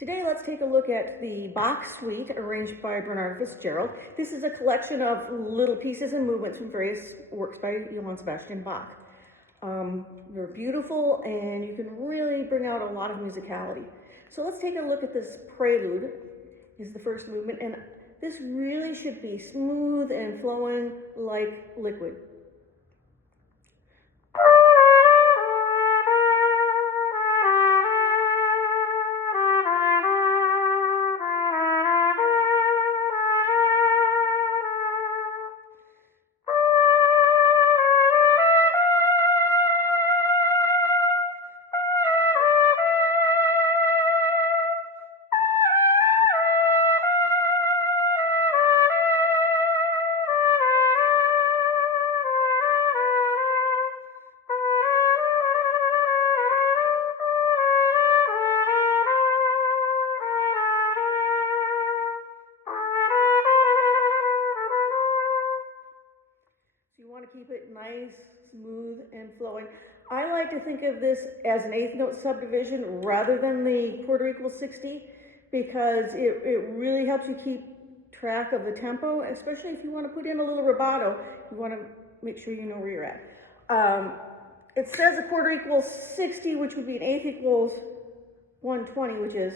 Today, let's take a look at the Bach Suite arranged by Bernard Fitzgerald. This is a collection of little pieces and movements from various works by Johann Sebastian Bach. They're beautiful and you can really bring out a lot of musicality. So let's take a look at this prelude. This is the first movement, and this really should be smooth and flowing like liquid. You want to keep it nice, smooth, and flowing. I like to think of this as an eighth note subdivision rather than the quarter equals 60 because it really helps you keep track of the tempo, especially if you want to put in a little rubato. You want to make sure you know where you're at. It says a quarter equals 60, which would be an eighth equals 120, which is,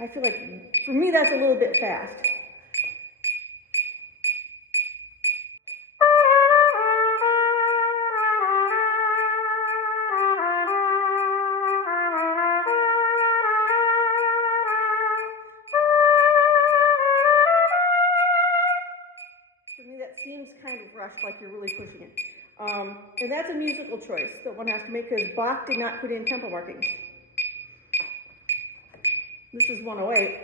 I feel like, for me, that's a little bit fast. That seems kind of rushed, like you're really pushing it. And that's a musical choice that one has to make because Bach did not put in tempo markings. This is 108.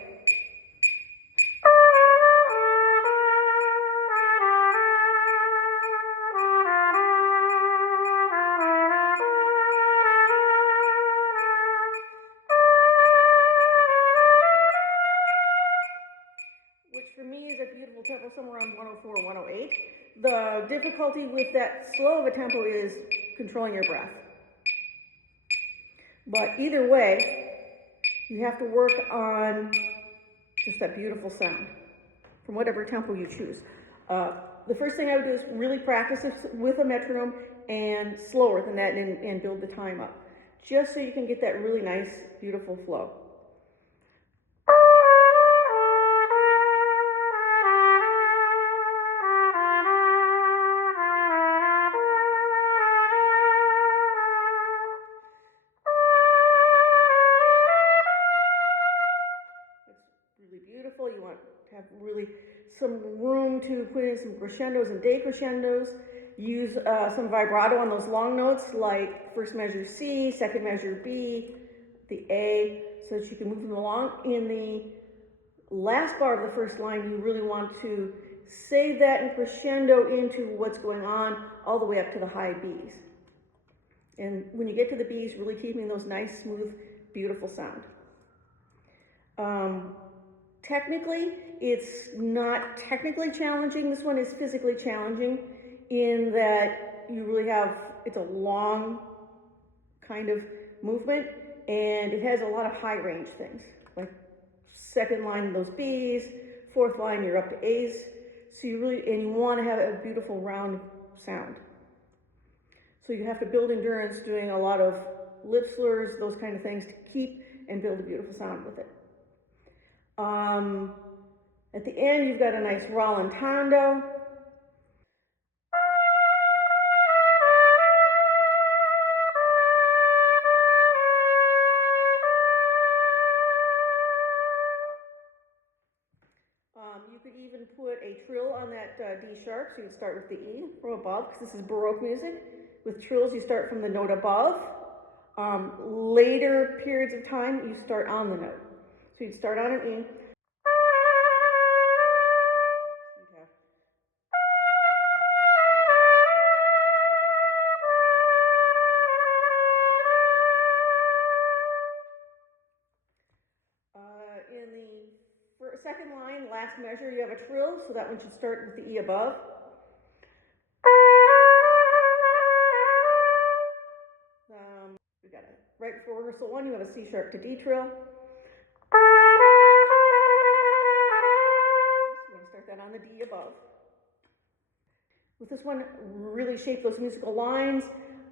Which for me is a beautiful tempo, somewhere around 104, 108. The difficulty with that slow of a tempo is controlling your breath. But either way, you have to work on just that beautiful sound from whatever tempo you choose. The first thing I would do is really practice with a metronome and slower than that and build the time up, just so you can get that really nice, beautiful flow. Really beautiful. You want to have really some room to put in some crescendos and decrescendos. Use some vibrato on those long notes like first measure C, second measure B, the A, so that you can move them along. In the last bar of the first line, you really want to save that and crescendo into what's going on all the way up to the high Bs. And when you get to the Bs, really keeping those nice, smooth, beautiful sound. Technically, it's not technically challenging. This one is physically challenging in that you really have, it's a long kind of movement and it has a lot of high range things. Like second line, those Bs, fourth line, you're up to As. So you really, and you want to have a beautiful round sound. So you have to build endurance doing a lot of lip slurs, those kind of things to keep and build a beautiful sound with it. At the end, you've got a nice rallentando. You could even put a trill on that D sharp, so you'd start with the E from above, because this is Baroque music. With trills, you start from the note above. Later periods of time, you start on the note. So you'd start on an E. In the second line, last measure, you have a trill, so that one should start with the E above. We got it right before rehearsal 1, you have a C sharp to D trill. You want to start that on the D above. With this one, really shape those musical lines.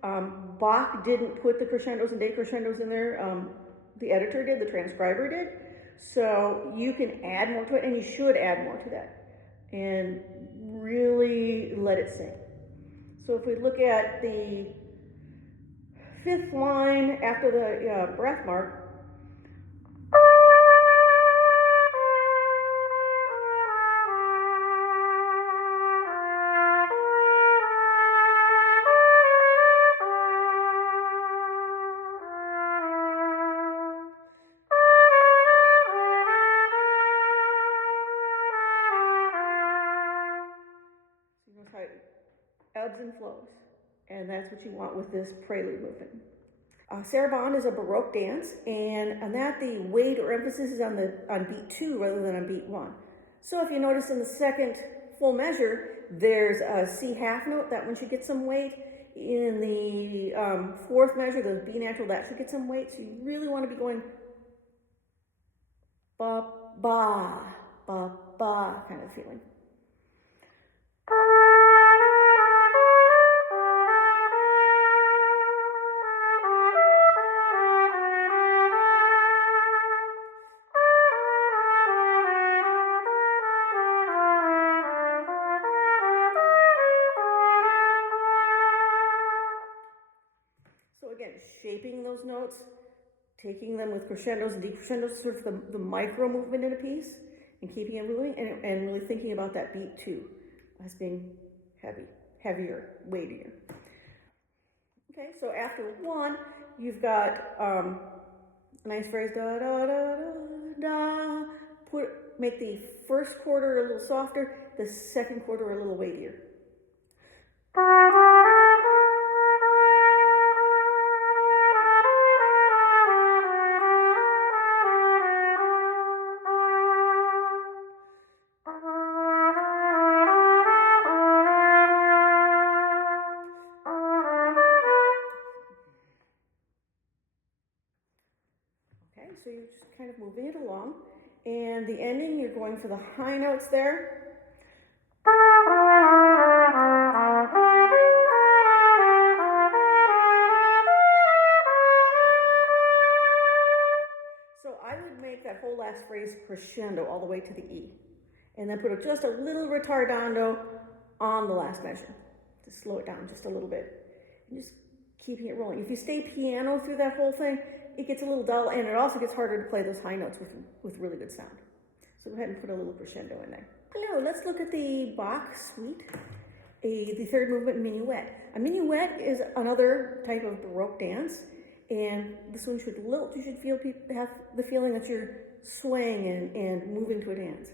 Bach didn't put the crescendos and decrescendos in there. The editor did, the transcriber did. So you can add more to it, and you should add more to that. And really let it sing. So if we look at the 5th line after the breath mark, ebbs and flows, and that's what you want with this prelude movement. Sarabande is a Baroque dance, and on that the weight or emphasis is on beat 2 rather than on beat 1. So if you notice in the second full measure, there's a C half note, that one should get some weight. In the 4th measure, the B natural, that should get some weight. So you really want to be going ba ba ba ba kind of feeling. So again, shaping those notes, taking them with crescendos and decrescendos, sort of the micro movement in a piece, and keeping it moving, and really thinking about that beat 2 as being heavier, weightier. Okay, so after 1, you've got a nice phrase, da da da da da. Make the first quarter a little softer, the second quarter a little weightier. Okay, so you're just kind of moving it along. And the ending, you're going for the high notes there. So I would make that whole last phrase crescendo all the way to the E. And then put just a little retardando on the last measure to slow it down just a little bit. And just keeping it rolling. If you stay piano through that whole thing, it gets a little dull, and it also gets harder to play those high notes with really good sound. So go ahead and put a little crescendo in there. Hello, let's look at the Bach suite, the 3rd movement, minuet. A minuet is another type of Baroque dance, and this one should lilt. You should have the feeling that you're swaying and moving to a dance.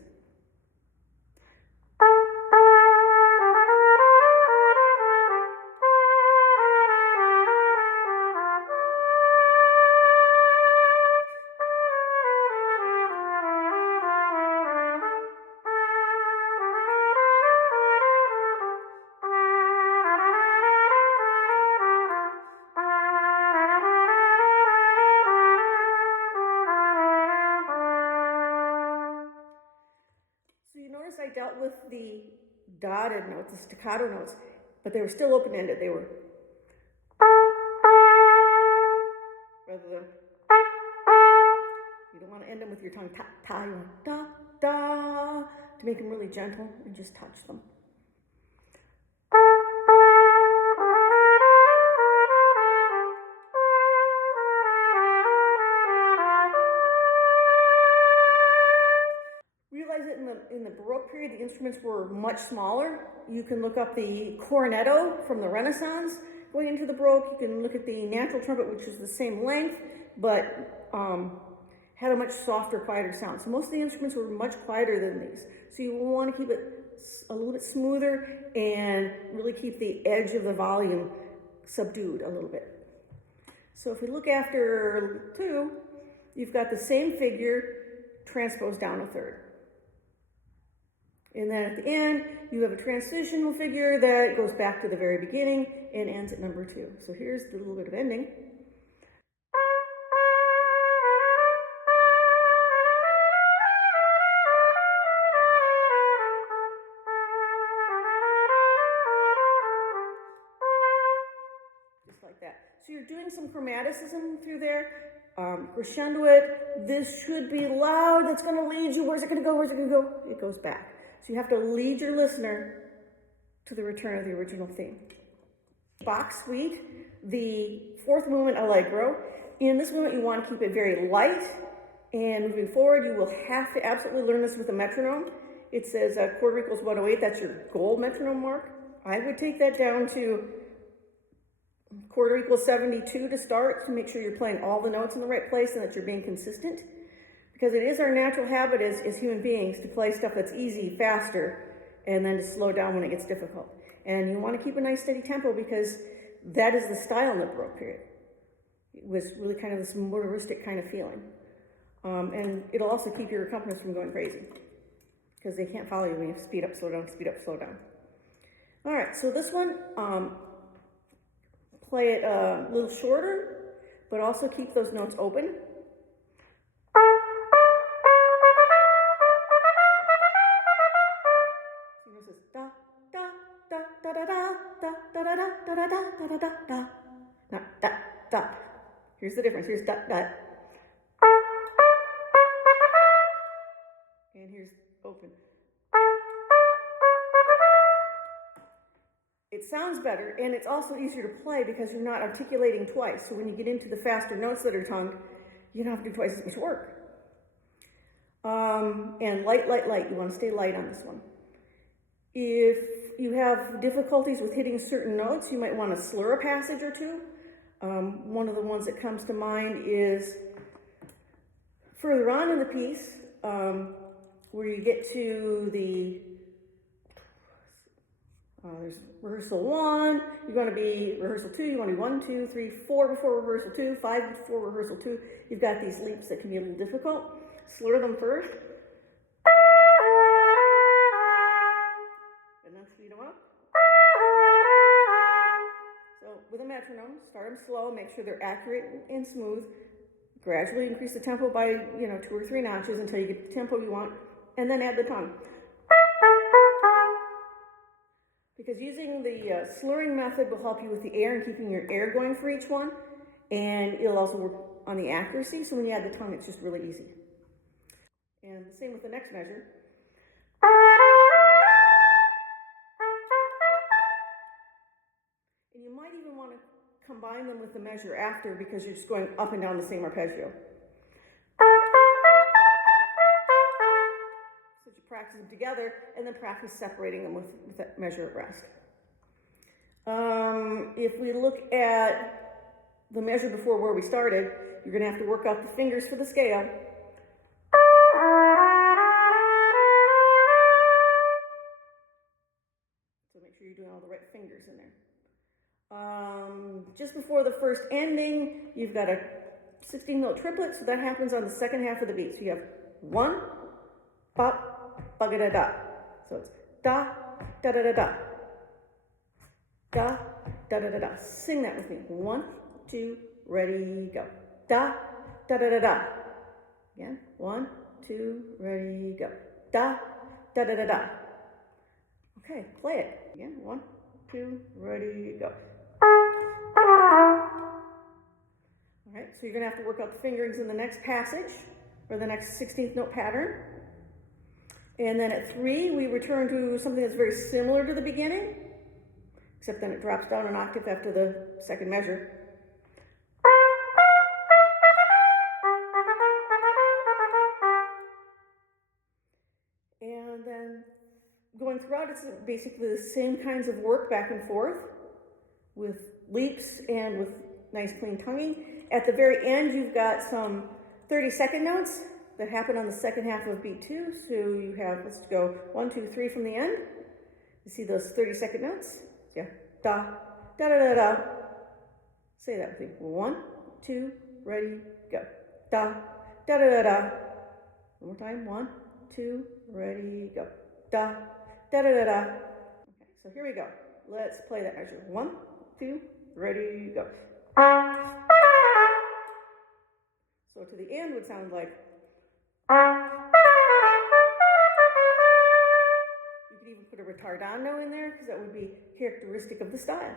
I dealt with the dotted notes, the staccato notes, but they were still open-ended. They were rather than, you don't want to end them with your tongue ta ta, you want da da to make them really gentle and just touch them. In the Baroque period, the instruments were much smaller. You can look up the cornetto from the Renaissance going into the Baroque. You can look at the natural trumpet, which is the same length, but had a much softer, quieter sound. So most of the instruments were much quieter than these. So you want to keep it a little bit smoother and really keep the edge of the volume subdued a little bit. So if we look after 2, you've got the same figure transposed down a third. And then at the end, you have a transitional figure that goes back to the very beginning and ends at number 2. So here's the little bit of ending. chromaticism through there. Crescendo it. This should be loud. That's going to lead you. Where's it going to go? Where's it going to go? It goes back. So you have to lead your listener to the return of the original theme. Bach suite, the fourth movement, Allegro. In this movement, you want to keep it very light. And moving forward, you will have to absolutely learn this with a metronome. It says quarter equals 108. That's your goal metronome mark. I would take that down to quarter equals 72 to start, to make sure you're playing all the notes in the right place and that you're being consistent. Because it is our natural habit as human beings to play stuff that's easy, faster, and then to slow down when it gets difficult. And you want to keep a nice steady tempo because that is the style in the Baroque period. It was really kind of this motoristic kind of feeling. And it'll also keep your accompanists from going crazy because they can't follow you when you speed up, slow down, speed up, slow down. All right, so this one, play it a little shorter, but also keep those notes open. So this is da da da da da da da da da da da da da da da. Not da da. Here's the difference. Here's da da. And here's open. It sounds better, and it's also easier to play because you're not articulating twice. So when you get into the faster notes that are tongued, you don't have to do twice as much work. And light, light, light. You want to stay light on this one. If you have difficulties with hitting certain notes, you might want to slur a passage or two. One of the ones that comes to mind is further on in the piece, where you get to the there's rehearsal 1, you're going to be rehearsal 2, you want to be 1, 2, 3, 4 before rehearsal 2, 5 before rehearsal 2. You've got these leaps that can be a little difficult. Slur them first. And then speed them up. So with a metronome, start them slow, make sure they're accurate and smooth. Gradually increase the tempo by, 2 or 3 notches until you get the tempo you want, and then add the tongue. Because using the slurring method will help you with the air and keeping your air going for each one, and it'll also work on the accuracy, so when you add the tongue, it's just really easy. And the same with the next measure. And you might even want to combine them with the measure after because you're just going up and down the same arpeggio. Practice them together, and then practice separating them with that measure at rest. If we look at the measure before where we started, you're going to have to work out the fingers for the scale. So make sure you're doing all the right fingers in there. Just before the first ending, you've got a 16-note triplet, so that happens on the second half of the beat. So you have 1, pop, ba-ga-da-da. So it's da, da-da-da-da. Da, da-da-da-da. Sing that with me. 1, 2, ready, go. Da, da-da-da-da. Again. 1, 2, ready, go. Da, da-da-da-da. Okay, play it. Again. 1, 2, ready, go. All right, so you're going to have to work out the fingerings in the next passage, or the next 16th note pattern. And then at 3, we return to something that's very similar to the beginning, except then it drops down an octave after the second measure. And then going throughout, it's basically the same kinds of work back and forth with leaps and with nice clean tonguing. At the very end, you've got some 30-second notes that happen on the second half of beat 2. So you have, let's go 1, 2, 3 from the end. You see those 30-second notes? Yeah. Da, da, da, da, da. Say that with me. 1, 2, ready, go. Da, da, da, da, da. One more time. 1, 2, ready, go. Da, da, da, da, da. Okay, so here we go. Let's play that measure. 1, 2, ready, go. So to the end would sound like. You could even put a retardando in there because that would be characteristic of the style.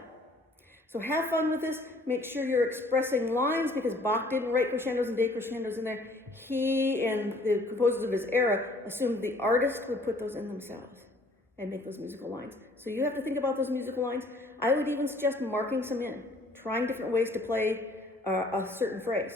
So have fun with this. Make sure you're expressing lines, because Bach didn't write crescendos and decrescendos in there. He and the composers of his era assumed the artist would put those in themselves and make those musical lines. So you have to think about those musical lines. I would even suggest marking some in, trying different ways to play a certain phrase.